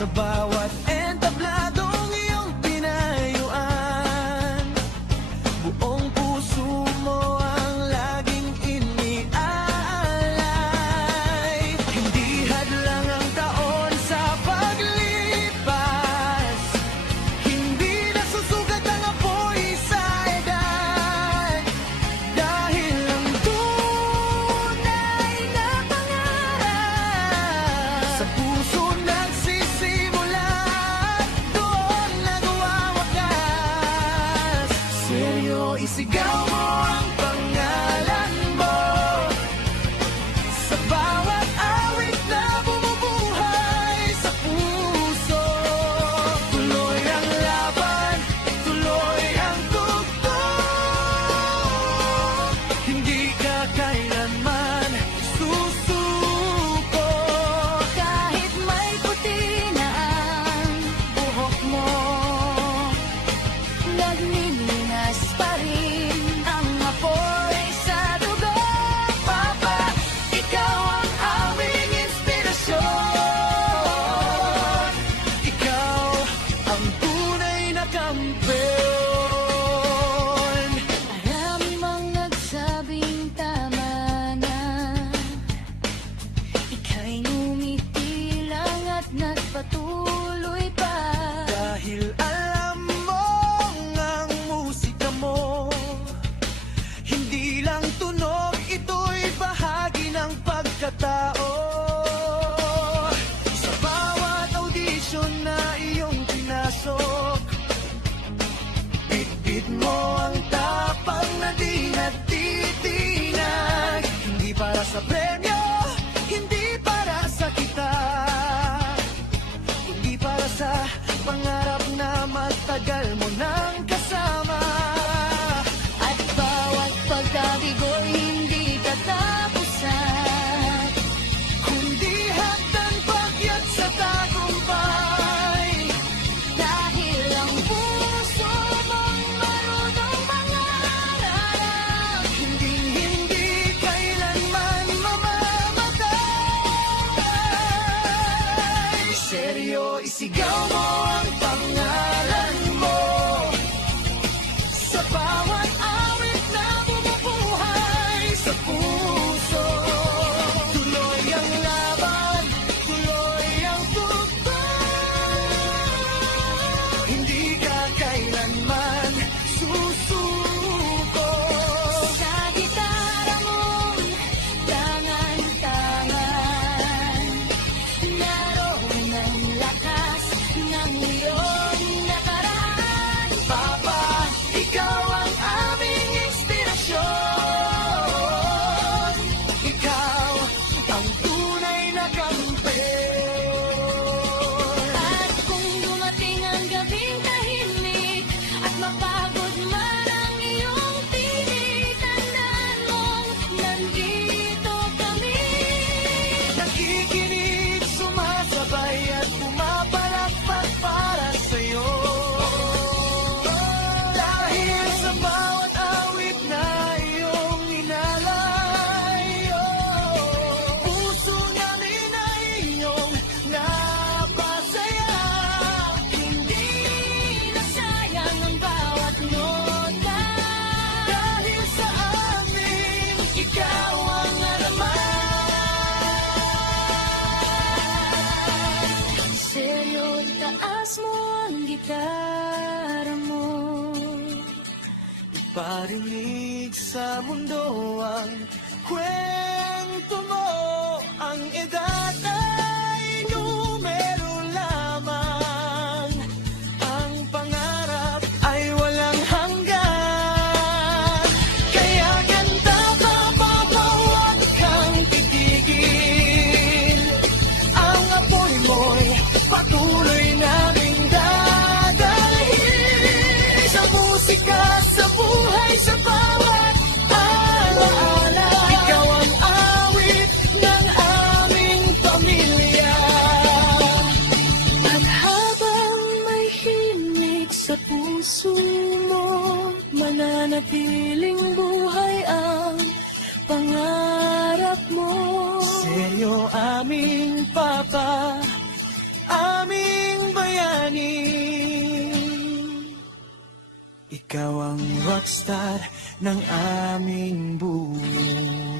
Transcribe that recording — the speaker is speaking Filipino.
Sa bawat entabladong iyong pinayuan, buong puso mo ang laging iniaalay. Hindi hadlang ang taon sa paglipas, hindi nasusugat ang apoy sa edad, dahil ang tunay na pangarap sa puso nagsisimula, doon nagwawakas. Seryo, isigaw mo ang pangalan mo sa bawat awit na bumubuhay sa puso. Tuloy ang laban, tuloy ang tugtog, hindi ka kailanman susuko. Kahit may puti na ang buhok mo, naglilinas pa rin ang apoy sa dugo. Papa, ikaw ang aming inspirasyon. Ikaw ang tunay na kampeon. Marami mang nagsabing tama na, ika'y ngumiti lang at nagpatuloy pa. Dahil alam mo ang musika mo, hindi lang tunog, ito'y bahagi ng pagkatao. Sa bawat audition na iyong pinasok, bitbit mo ang tapang na di natitinag. Hindi para sa premyo, hindi para sa kita, hindi para sa pangarap na matagal mo nang kasama. At bawat pagkabigo'y hindi katapusan, Kundi hagdan pagyat sa tagumpay. dahil ang puso mong marunong mangarap. Hindi kailanman mamamatay. Seryo, isigaw mo ang pangalan mo sa bawat awit na bumubuhay sa puso. Tuloy ang laban, tuloy ang tugtog, hindi ka kailanman susuko. Sa gitara mong tangan-tangan, naroon ang lakas ng iyong nakaraan. Papa, ikaw ang aming inspirasyon. Ikaw ang tunay na kampeon. At kung dumating ang gabing tahimik at mapagod man ang iyong tinig, tandaan mong nandito kami. Nakikinig, sumasabay at pumapalakpak para sa'yo. Dahil sa bawat awit na iyong inalay, puso namin ay iyong napasaya. Hindi nasayang ang bawat nota, Dahil sa amin, ikaw ang alaman. seryo, taas mo ang gitara mo. Parinig sa mundo ang kwento mo. Ang edad ay numero lamang, ang pangarap ay walang hanggan. Kaya ganda ka, Papa, huwag kang titigil. Ang apoy mo'y patuloy naming dadalhin sa musika, sa buhay, sa bawat alaala. Ikaw ang awit ng aming pamilya. At habang may himig sa puso mo, mananatiling buhay ang pangarap mo. Seryo aming Papa, aming rockstar ng aming buhay.